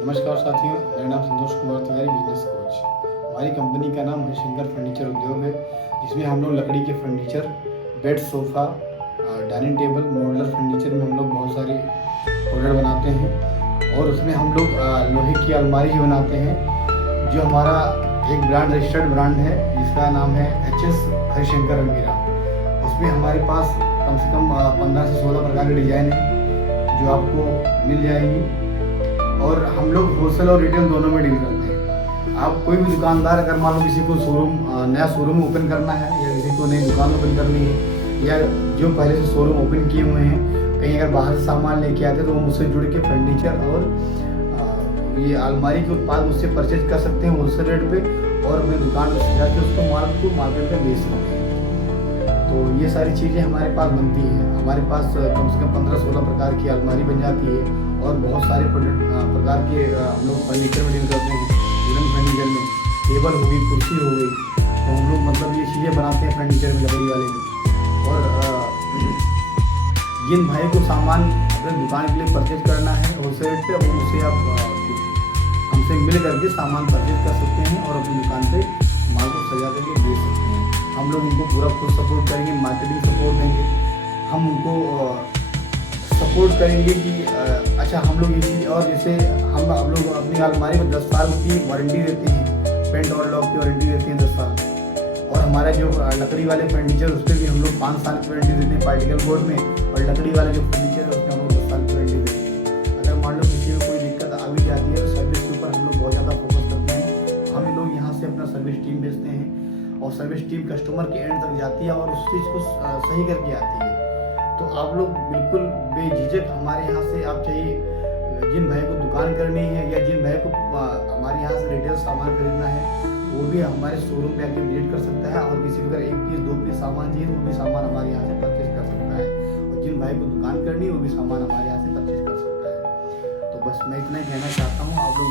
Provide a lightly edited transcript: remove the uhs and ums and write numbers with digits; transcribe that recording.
नमस्कार साथियों, मेरा नाम संतोष कुमार तिवारी, बिजनेस कोच। हमारी कंपनी का नाम हरिशंकर फर्नीचर उद्योग है, जिसमें हम लोग लकड़ी के furniture, bed, sofa, dining table, modular furniture में हम लोग बहुत सारे प्रोडक्ट बनाते हैं। और उसमें हम लोग लोहे की अलमारी भी बनाते हैं, जो हमारा एक ब्रांड, रजिस्टर्ड ब्रांड है, जिसका नाम है HS हरिशंकर अलमीरा। उसमें हमारे पास कम से कम 15 से 16 प्रकार के डिज़ाइन हैं, जो आपको मिल जाएंगी। और हम लोग होलसेल और रिटेल दोनों में डील करते हैं। आप कोई भी दुकानदार, अगर मान लो किसी को नया शोरूम ओपन करना है, या किसी को नई दुकान ओपन करनी है, या जो पहले से शोरूम ओपन किए हुए हैं, कहीं अगर बाहर से सामान लेके आते हैं, तो वो मुझसे जुड़ के फर्नीचर और ये अलमारी के उत्पाद मुझसे परचेज कर सकते हैं होलसेल रेट पे, और अपनी दुकान में सजा के उसको माल को मार्केट में बेच सकते हैं। तो ये सारी चीज़ें हमारे पास बनती हैं। हमारे पास कम से कम 15-16 प्रकार की अलमारी बन जाती है, और बहुत सारे प्रकार के हम लोग फर्नीचर में डील करते हैं। वुडन फर्नीचर में टेबल हो गई, कुर्सी हो गई, तो हम लोग मतलब ये चीज़ें बनाते हैं फर्नीचर में, लकड़ी वाले में। और जिन भाई को सामान अपने दुकान के लिए परचेज करना है होलसेल रेट पे, वो मुझसे आप हमसे मिल करके सामान परचेज कर सकते हैं, और अपनी दुकान पे माल को सजा करके बेच सकते हैं। हम लोग उनको पूरा फुल सपोर्ट करेंगे, मार्केटिंग सपोर्ट देंगे, हम उनको सपोर्ट करेंगे कि अच्छा हम लोग ये चीज़, और जैसे हम लोग अपनी अलमारी में 10 साल की वारंटी देते हैं, पेंट और लॉक की वारंटी देते हैं 10 साल। और हमारा जो लकड़ी वाले फर्नीचर, उस पर भी हम लोग 5 साल की वारंटी देते हैं पार्टिकल बोर्ड में, और लकड़ी वाले जो फर्नीचर है उसमें हम लोग 10 साल की वारंटी देते हैं। अगर मान लो किसी में कोई दिक्कत आ भी जाती है, तो सर्विस के ऊपर हम लोग बहुत ज़्यादा फोकस करते हैं। हम लोग यहाँ से अपना सर्विस टीम भेजते हैं, और सर्विस टीम कस्टमर के एंड तक जाती है और उस चीज़ को सही करके आती है। तो आप लोग बिल्कुल बेझिझक हमारे यहाँ से, आप चाहिए जिन भाई को दुकान करनी है, या जिन भाई को हमारे यहाँ से रिटेल सामान खरीदना है, वो भी हमारे शोरूम पे आके विजिट कर सकता है। और किसी को अगर 1 पीस 2 पीस सामान चाहिए, तो वो भी सामान हमारे यहाँ से परचेज कर सकता है। और जिन भाई को दुकान करनी है, वो भी सामान हमारे यहाँ से परचेज कर सकता है। तो बस मैं इतना ही कहना चाहता हूँ। आप लोग